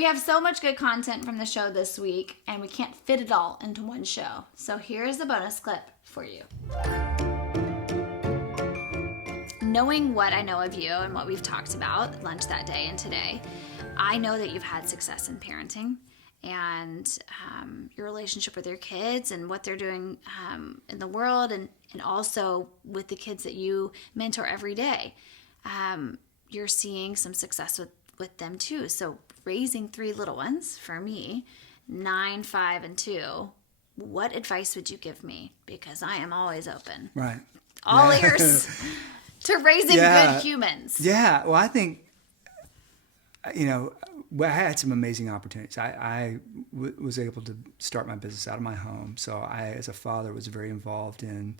We have so much good content from the show this week, and we can't fit it all into one show. So here's a bonus clip for you. Knowing what I know of you and what we've talked about at lunch that day and today, I know that you've had success in parenting and your relationship with your kids and what they're doing in the world, and also with the kids that you mentor every day. You're seeing some success with them too. So raising 3 little ones for me, 9, 5, and 2, what advice would you give me? Because I am always open. Right. All ears to raising good humans. Yeah. Well, I think, I had some amazing opportunities. I was able to start my business out of my home. So I, as a father, was very involved in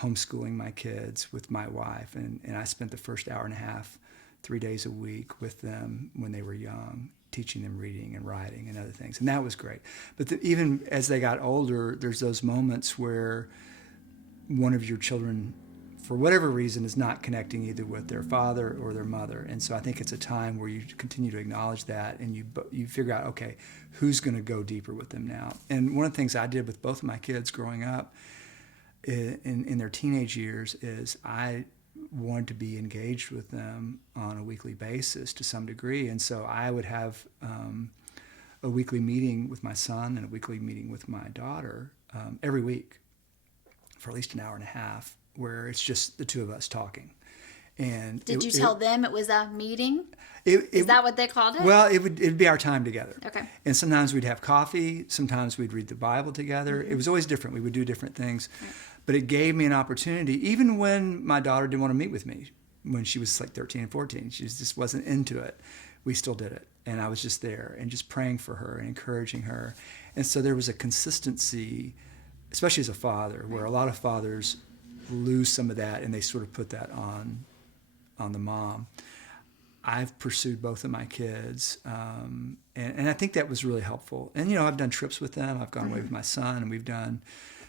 homeschooling my kids with my wife. And I spent the first hour and a half, 3 days a week with them when they were young, teaching them reading and writing and other things. And that was great. But even as they got older, there's those moments where one of your children, for whatever reason, is not connecting either with their father or their mother. And so I think it's a time where you continue to acknowledge that, and you figure out, okay, who's going to go deeper with them now? And one of the things I did with both of my kids growing up in their teenage years is I wanted to be engaged with them on a weekly basis to some degree. And so I would have a weekly meeting with my son and a weekly meeting with my daughter every week for at least an hour and a half, where it's just the two of us talking. And did you tell them it was a meeting? Is that what they called it? Well, it'd be our time together. Okay. And sometimes we'd have coffee. Sometimes we'd read the Bible together. Mm-hmm. It was always different. We would do different things. Right. But it gave me an opportunity, even when my daughter didn't want to meet with me, when she was like 13 and 14. She just wasn't into it. We still did it. And I was just there and just praying for her and encouraging her. And so there was a consistency, especially as a father, where a lot of fathers lose some of that and they sort of put that on the mom. I've pursued both of my kids, and I think that was really helpful. And I've done trips with them. I've gone away with my son, and we've done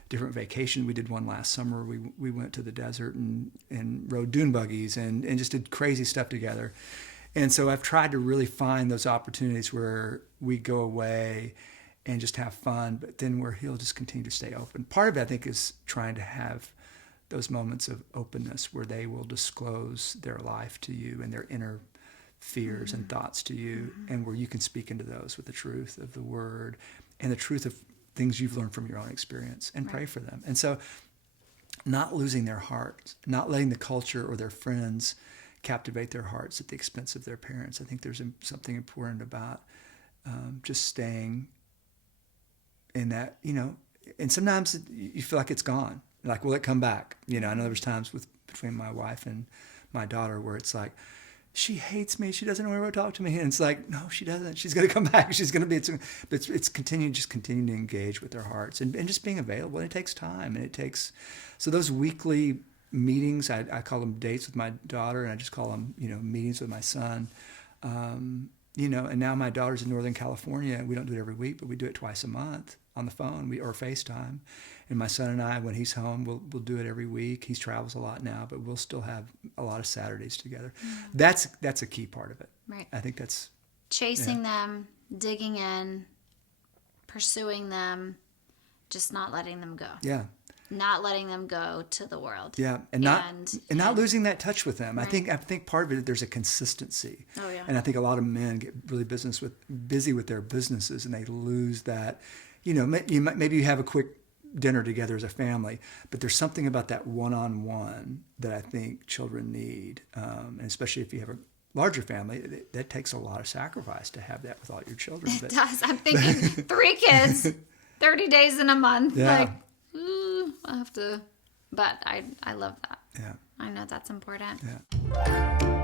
different vacations. We did one last summer. We went to the desert and rode dune buggies and just did crazy stuff together. And so I've tried to really find those opportunities where we go away and just have fun, but then where he'll just continue to stay open. Part of it, I think, is trying to have those moments of openness where they will disclose their life to you and their inner fears and thoughts to you, and where you can speak into those with the truth of the word and the truth of things you've learned from your own experience, and pray for them. And so not losing their hearts, not letting the culture or their friends captivate their hearts at the expense of their parents. I think there's something important about just staying in that, and sometimes you feel like it's gone. Like, will it come back? I know there was times between my wife and my daughter where it's like, she hates me. She doesn't know where to talk to me. And it's like, no, she doesn't. She's going to come back. She's going to be. It's continuing to engage with their hearts and just being available. And it takes time, and it takes. So those weekly meetings, I call them dates with my daughter, and I just call them meetings with my son. And now my daughter's in Northern California. We don't do it every week, but we do it twice a month on the phone or FaceTime. And my son and I, when he's home, we'll do it every week. He travels a lot now, but we'll still have a lot of Saturdays together. Mm-hmm. That's a key part of it. Right. I think that's chasing them, digging in, pursuing them, just not letting them go. Yeah. Not letting them go to the world. Yeah, and not losing that touch with them. Right. I think part of it, there's a consistency. Oh yeah. And I think a lot of men get really busy with their businesses, and they lose that. Maybe you have a quick dinner together as a family, but there's something about that one-on-one that I think children need, and especially if you have a larger family, that takes a lot of sacrifice to have that with all your children. It does. I'm thinking 3 kids, 30 days in a month. Yeah. I have to, but I love that. Yeah. I know that's important. Yeah.